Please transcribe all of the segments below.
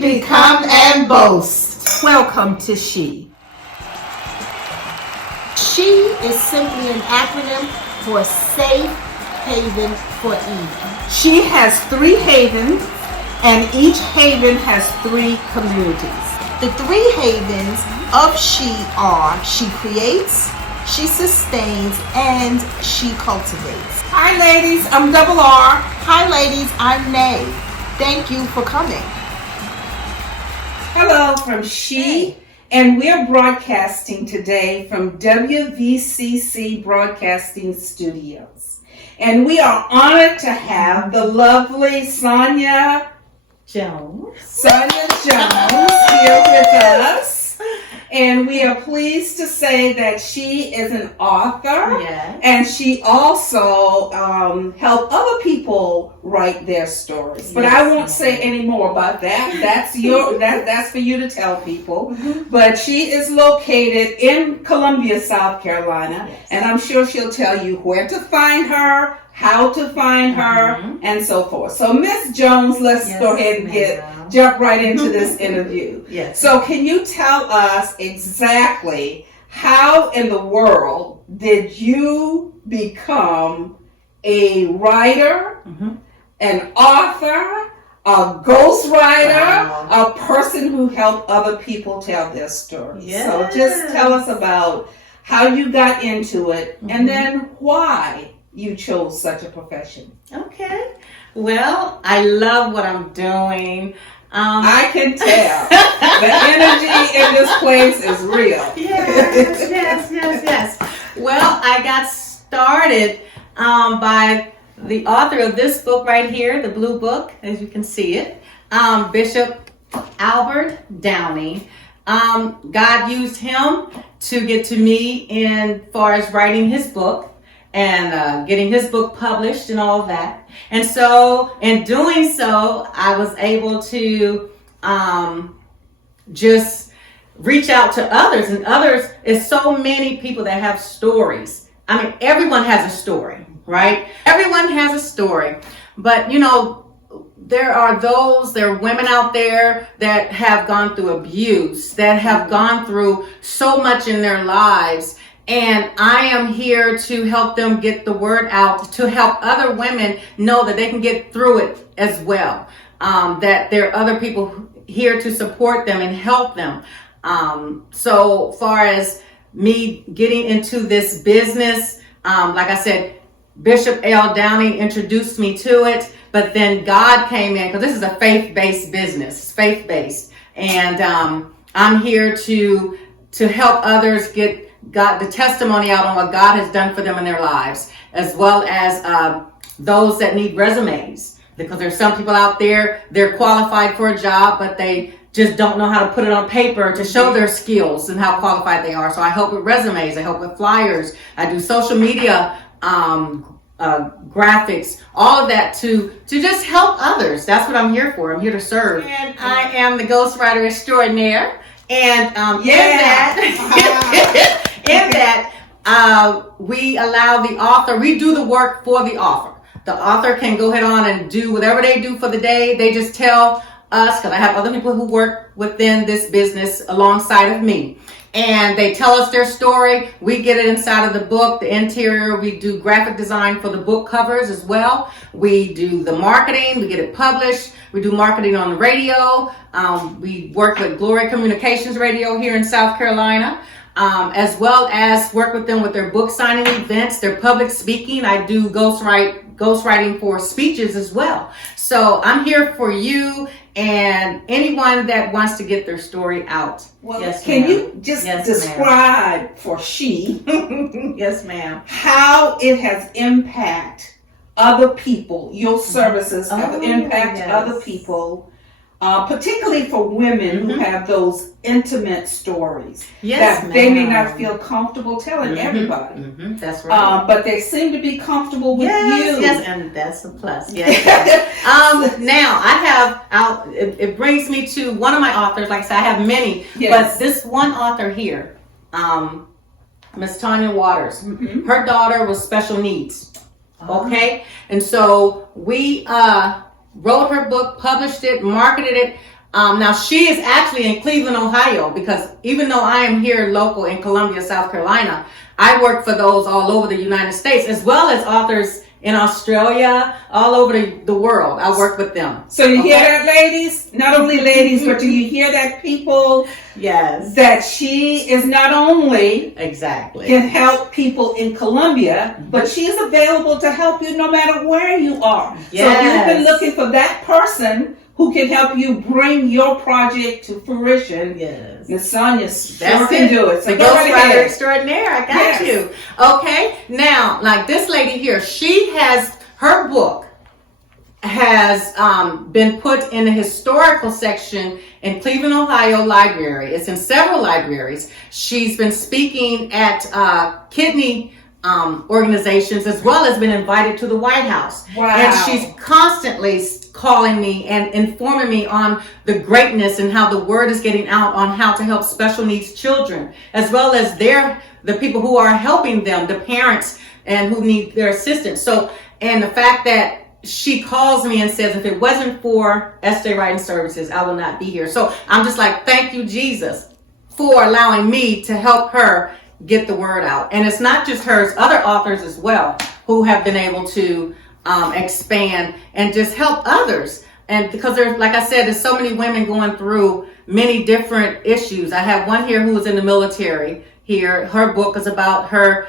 Become and Boast. Welcome to She. She is simply an acronym for Safe Haven for Eve. She has 3 havens, and each haven has 3 communities. The 3 havens of She are She Creates, She Sustains, and She Cultivates. Hi ladies, I'm Double R. Hi ladies, I'm Nay. Thank you for coming. Hello from She, and we're broadcasting today from WVCC Broadcasting Studios. And we are honored to have the lovely Sonya Jones here with us. And we are pleased to say that she is an author, and she also helped other people write their stories. But I won't say any more about that. That's that's for you to tell people. Mm-hmm. But she is located in Columbia, South Carolina, and I'm sure she'll tell you where to find her, how to find her, and so forth. So Miss Jones, let's go ahead and jump right into this interview. So can you tell us exactly how in the world did you become a writer, an author, a ghostwriter, a person who helped other people tell their stories? So just tell us about how you got into it, and then why you chose such a profession. Okay. Well, I love what I'm doing. I can tell. The energy in this place is real. Yes. Well, I got started by the author of this book right here, the blue book, as you can see it, Bishop Albert Downey. God used him to get to me in far as writing his book and getting his book published and all of that. And so in doing so, I was able to just reach out to others, and others is so many people that have stories. I mean, everyone has a story, right? Everyone has a story, but you know, there are women out there that have gone through abuse, that have gone through so much in their lives. And I am here to help them get the word out, to help other women know that they can get through it as well. That there are other people here to support them and help them. So far as me getting into this business, like I said, Bishop L. Downey introduced me to it, but then God came in, because this is a faith-based business, faith-based. And I'm here to help others get the testimony out on what God has done for them in their lives, as well as those that need resumes, because there's some people out there, they're qualified for a job, but they just don't know how to put it on paper to show their skills and how qualified they are. So I help with resumes, I help with flyers, I do social media graphics, all of that to just help others. That's what I'm here for. I'm here to serve. And I am the ghostwriter extraordinaire. And in that, we allow the author, we do the work for the author. The author can go ahead on and do whatever they do for the day. They just tell us, because I have other people who work within this business alongside of me. And they tell us their story. We get it inside of the book, the interior. We do graphic design for the book covers as well. We do the marketing. We get it published. We do marketing on the radio. We work with Glory Communications Radio here in South Carolina, as well as work with them with their book signing events, their public speaking. I do ghostwriting for speeches as well. So I'm here for you and anyone that wants to get their story out. Well, can you just describe for She, yes, ma'am, how it has impacted other people, your services have impacted other people, particularly for women who have those intimate stories that they may not feel comfortable telling everybody. That's right. But they seem to be comfortable with you. Yes, and that's a plus. Yes. Now I have it brings me to one of my authors. Like I said, I have many, but this one author here, Miss Tanya Waters, her daughter was special needs. Okay, and so we wrote her book, published it, marketed it Now she is actually in Cleveland, Ohio, because even though I am here local in Columbia, South Carolina, I work for those all over the United States, as well as authors in Australia, all over the world. I work with them. So you hear that, ladies? Not only ladies, but do you hear that, people? Yes. That she is not only exactly can help people in Columbia, but she is available to help you no matter where you are. Yes. So if you've been looking for that person who can help you bring your project to fruition, yes, Miss Sonya sure can do it. So the go right ghostwriter ahead. extraordinaire. I got you. Okay. Now, like this lady here, she has her book has been put in the historical section in Cleveland, Ohio library. It's in several libraries. She's been speaking at kidney organizations, as well as been invited to the White House. Wow. And she's constantly calling me and informing me on the greatness and how the word is getting out on how to help special needs children, as well as the people who are helping them, the parents and who need their assistance. So, and the fact that she calls me and says, if it wasn't for SJ Writing Services, I will not be here. So I'm just like, thank you, Jesus, for allowing me to help her get the word out. And it's not just her, it's other authors as well who have been able to expand and just help others. And because there's, like I said, there's so many women going through many different issues. I have one here who is in the military here. Her book is about her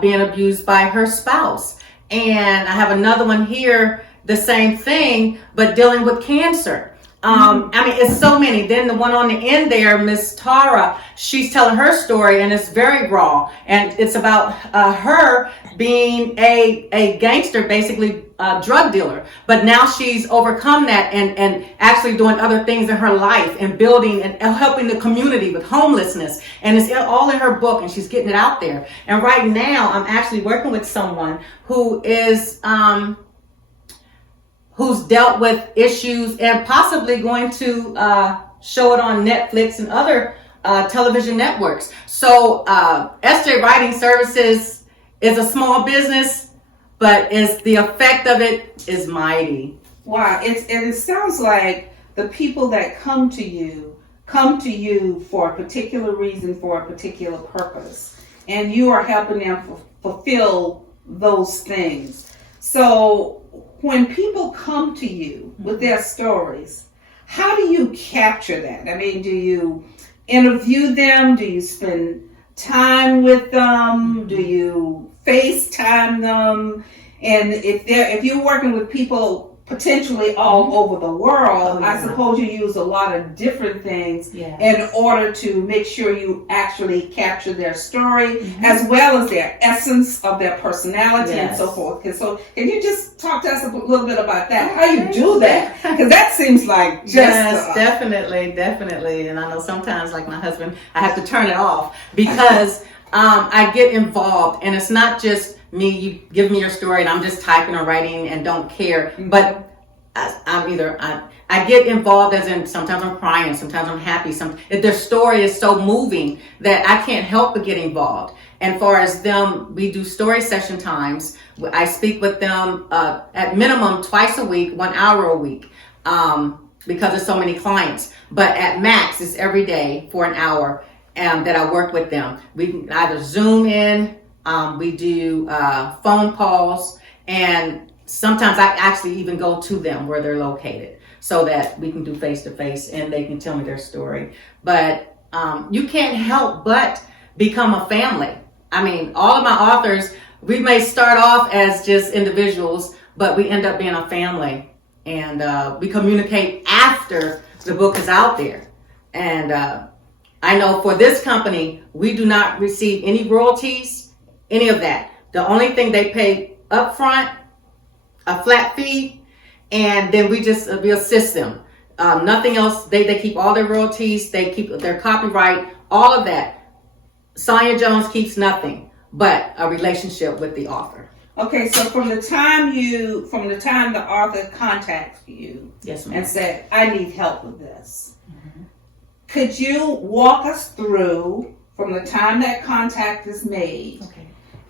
being abused by her spouse. And I have another one here, the same thing, but dealing with cancer. I mean, it's so many. Then the one on the end there, Miss Tara, she's telling her story, and it's very raw. And it's about her being a gangster, basically a drug dealer. But now she's overcome that and actually doing other things in her life and building and helping the community with homelessness. And it's all in her book, and she's getting it out there. And right now, I'm actually working with someone who is who's dealt with issues and possibly going to show it on Netflix and other television networks. So SJ Writing Services is a small business, but the effect of it is mighty. Wow, it sounds like the people that come to you for a particular reason, for a particular purpose, and you are helping them fulfill those things. So when people come to you with their stories, how do you capture that? I mean, do you interview them? Do you spend time with them? Do you FaceTime them? And if you're working with people potentially all over the world, I suppose you use a lot of different things in order to make sure you actually capture their story, as well as their essence of their personality and so forth. So can you just talk to us a little bit about that? How you do that? Because that seems like just... Yes, definitely. And I know sometimes, like my husband, I have to turn it off because I get involved, and it's not just me, you give me your story and I'm just typing or writing and don't care. But I get involved, as in sometimes I'm crying, sometimes I'm happy. Their story is so moving that I can't help but get involved. And far as them, we do story session times. I speak with them at minimum twice a week, 1 hour a week, because there's so many clients. But at max, it's every day for an hour that I work with them. We can either Zoom in, we do phone calls, and sometimes I actually even go to them where they're located so that we can do face-to-face and they can tell me their story. But you can't help but become a family. I mean, all of my authors, we may start off as just individuals, but we end up being a family. And we communicate after the book is out there. And I know for this company, we do not receive any royalties, any of that. The only thing they pay up front, a flat fee, and then we assist them. Nothing else. They keep all their royalties, they keep their copyright, all of that. Sonya Jones keeps nothing but a relationship with the author. Okay, so from the time the author contacts you, yes, ma'am, and said, I need help with this, could you walk us through from the time that contact is made,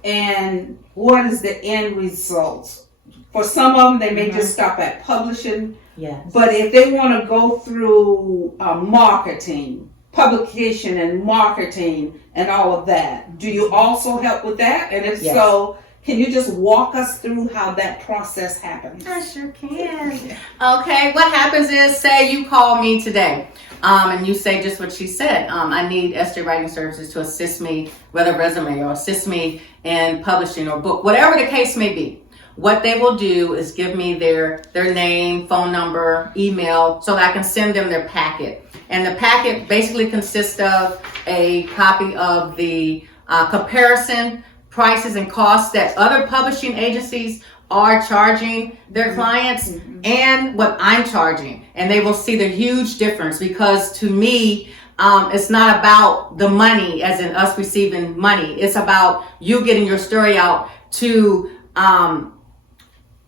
and what is the end result? For some of them, they may just stop at publishing Yes. But if they want to go through marketing, publication and marketing and all of that, do you also help with that? And if so, can you just walk us through how that process happens? I sure can. Okay, what happens is, say you call me today, and you say just what she said. I need SJ Writing Services to assist me with a resume or assist me in publishing or book, whatever the case may be. What they will do is give me their name, phone number, email, so that I can send them their packet. And the packet basically consists of a copy of the comparison prices and costs that other publishing agencies are charging their clients and what I'm charging. And they will see the huge difference, because to me, it's not about the money as in us receiving money. It's about you getting your story out to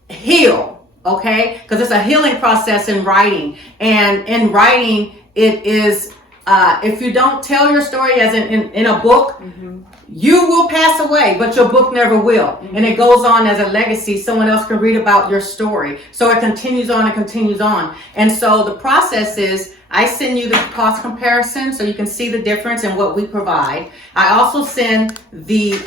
heal, okay? Because it's a healing process in writing. And in writing, it is, if you don't tell your story as in a book, you will pass away, but your book never will. And it goes on as a legacy. Someone else can read about your story. So it continues on and continues on. And so the process is, I send you the cost comparison so you can see the difference in what we provide. I also send the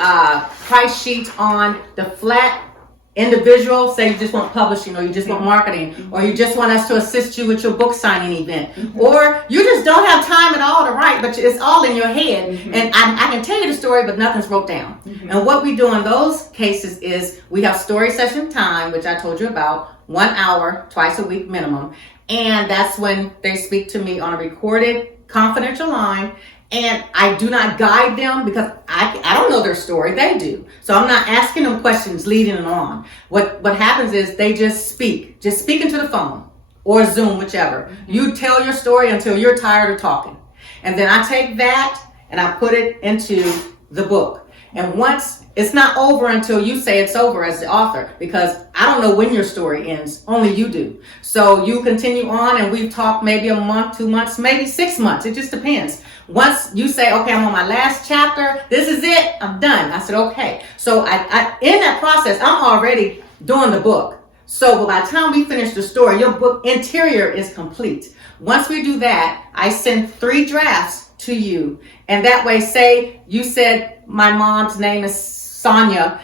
price sheet on the flat individual, say you just want publishing, or you just want marketing, or you just want us to assist you with your book signing event, or you just don't have time at all to write, but it's all in your head. And I can tell you the story, but nothing's wrote down. And what we do in those cases is we have story session time, which I told you about, 1 hour, twice a week minimum. And that's when they speak to me on a recorded confidential line. And I do not guide them, because I don't know their story. They do. So I'm not asking them questions leading them on. What happens is they just speak into the phone or Zoom, whichever. You tell your story until you're tired of talking. And then I take that and I put it into the book. And once it's not over until you say it's over as the author, because I don't know when your story ends. Only you do. So you continue on, and we've talked maybe a month, 2 months, maybe 6 months. It just depends. Once you say, okay, I'm on my last chapter, this is it, I'm done. I said, okay. So I in that process, I'm already doing the book. So by the time we finish the story, your book interior is complete. Once we do that, I send 3 drafts to you. And that way, say you said my mom's name is Sonya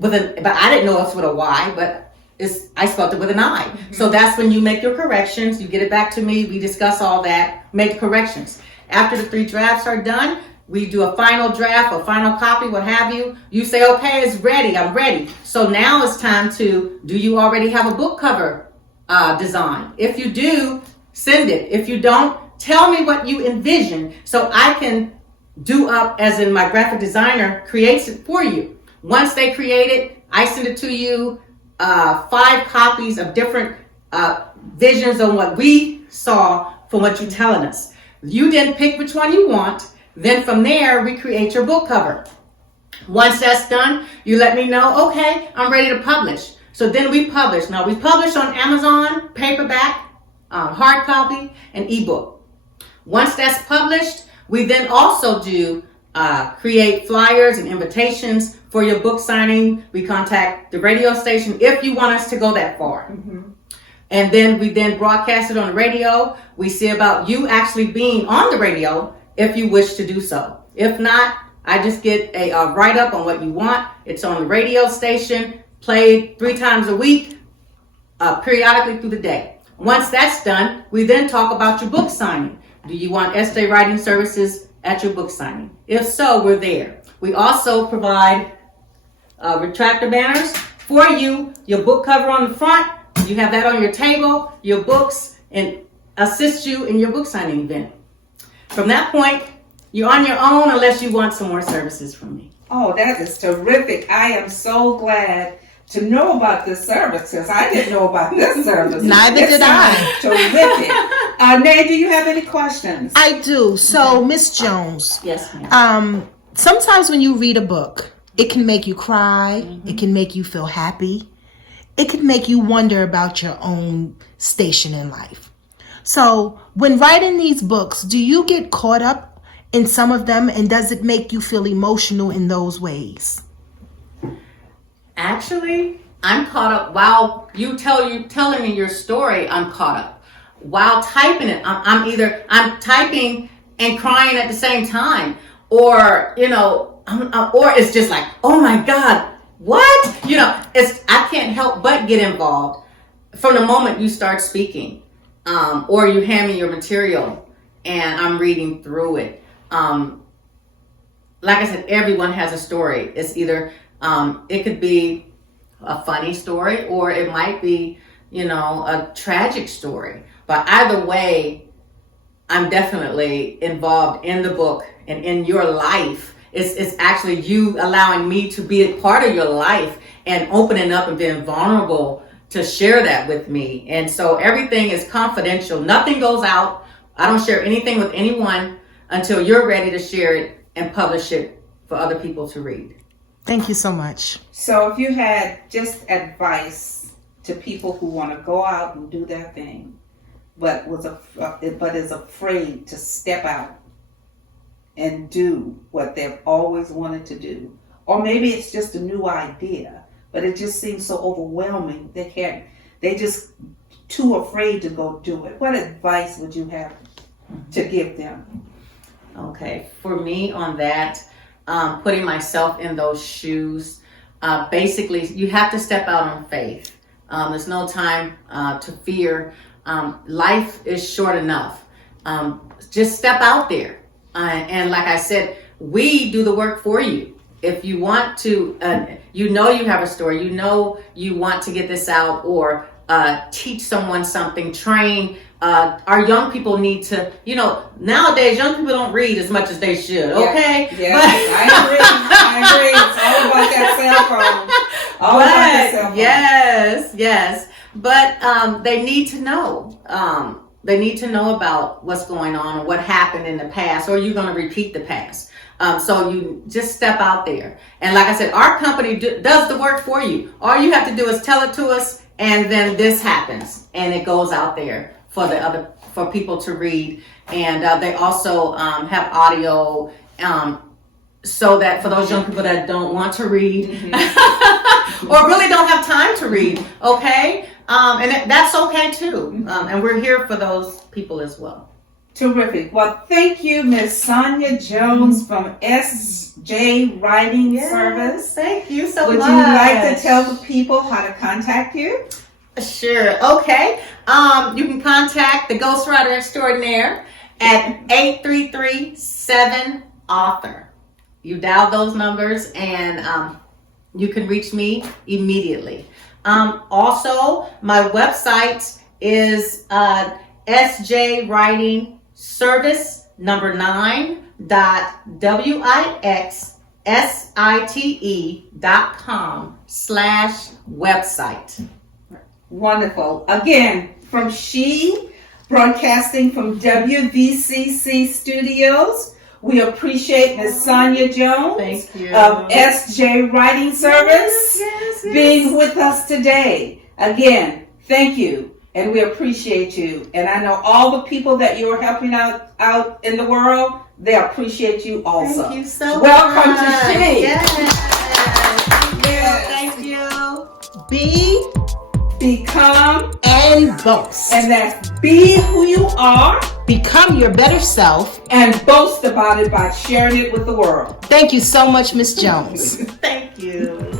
but I didn't know it's with a Y, but I spelled it with an I. So that's when you make your corrections. You get it back to me. We discuss all that, make corrections. After the 3 drafts are done, we do a final draft, a final copy, what have you. You say, okay, it's ready. I'm ready. So now it's time do you already have a book cover design? If you do, send it. If you don't, tell me what you envision so I can do up, as in my graphic designer creates it for you. Once they create it, I send it to you, 5 copies of different visions on what we saw from what you're telling us. You then pick which one you want. Then from there, we create your book cover. Once that's done, you let me know, okay, I'm ready to publish. So then we publish. Now we publish on Amazon, paperback, hard copy, and ebook. Once that's published, we then also do create flyers and invitations for your book signing. We contact the radio station if you want us to go that far. And then we broadcast it on the radio. We see about you actually being on the radio if you wish to do so. If not, I just get a write-up on what you want. It's on the radio station, played 3 times a week, periodically through the day. Once that's done, we then talk about your book signing. Do you want SJ Writing Services at your book signing? If so, we're there. We also provide retractor banners for you, your book cover on the front. You have that on your table, your books, and assist you in your book signing event. From that point, you're on your own unless you want some more services from me. Oh, that is terrific. I am so glad to know about this service, because I didn't know about this service. Neither did I. Terrific. Nay, do you have any questions? I do. So, Miss Jones. Yes, ma'am. Sometimes when you read a book, it can make you cry. It can make you feel happy. It can make you wonder about your own station in life. So, when writing these books, do you get caught up in some of them, and does it make you feel emotional in those ways? Actually, I'm caught up while telling me your story. I'm caught up while typing it. I'm typing and crying at the same time, or or it's just like, oh my God, what? I can't help but get involved from the moment you start speaking, or you hand me your material and I'm reading through it. Like I said, everyone has a story. It's either it could be a funny story, or it might be, a tragic story. But either way, I'm definitely involved in the book and in your life. It's actually you allowing me to be a part of your life and opening up and being vulnerable to share that with me. And so everything is confidential. Nothing goes out. I don't share anything with anyone until you're ready to share it and publish it for other people to read. Thank you so much. So if you had just advice to people who want to go out and do their thing, but is afraid to step out and do what they've always wanted to do, or maybe it's just a new idea, but it just seems so overwhelming, they just too afraid to go do it. What advice would you have to give them? Okay, for me on that, putting myself in those shoes, basically you have to step out on faith. There's no time to fear. Life is short enough. Just step out there. And like I said, we do the work for you. If you want to, you have a story, you want to get this out, or teach someone something, train. Our young people need to, nowadays young people don't read as much as they should, okay? Yeah, I agree. It's all about that cell phone. Yes. But they need to know. They need to know about what's going on or what happened in the past, or you're going to repeat the past. So you just step out there. And like I said, our company does the work for you. All you have to do is tell it to us, and then this happens, and it goes out there for people to read. And they also have audio, so that for those young people that don't want to read, or really don't have time to read, okay? And that's okay too. And we're here for those people as well. Terrific. Well, thank you, Miss Sonya Jones from SJ Writing Service. Thank you so much. Would you like to tell the people how to contact you? Sure. Okay. You can contact the Ghostwriter Extraordinaire at 833-7-AUTHOR. You dial those numbers and you can reach me immediately. Also, my website is SJ Writing Service 9.wixite.com/website. Wonderful. Again, from She, broadcasting from WVCC Studios, we appreciate Ms. Sonya Jones Thank you. of SJ Writing Service Yes. being with us today. Again, thank you, and we appreciate you. And I know all the people that you're helping out in the world, they appreciate you also. Thank you so much. Welcome to She. Yes. Yes. Thank you. Be, Become, and boast. and that's be who you are, Become your better self. and boast about it by sharing it with the world. Thank you so much, Miss Jones. Thank you.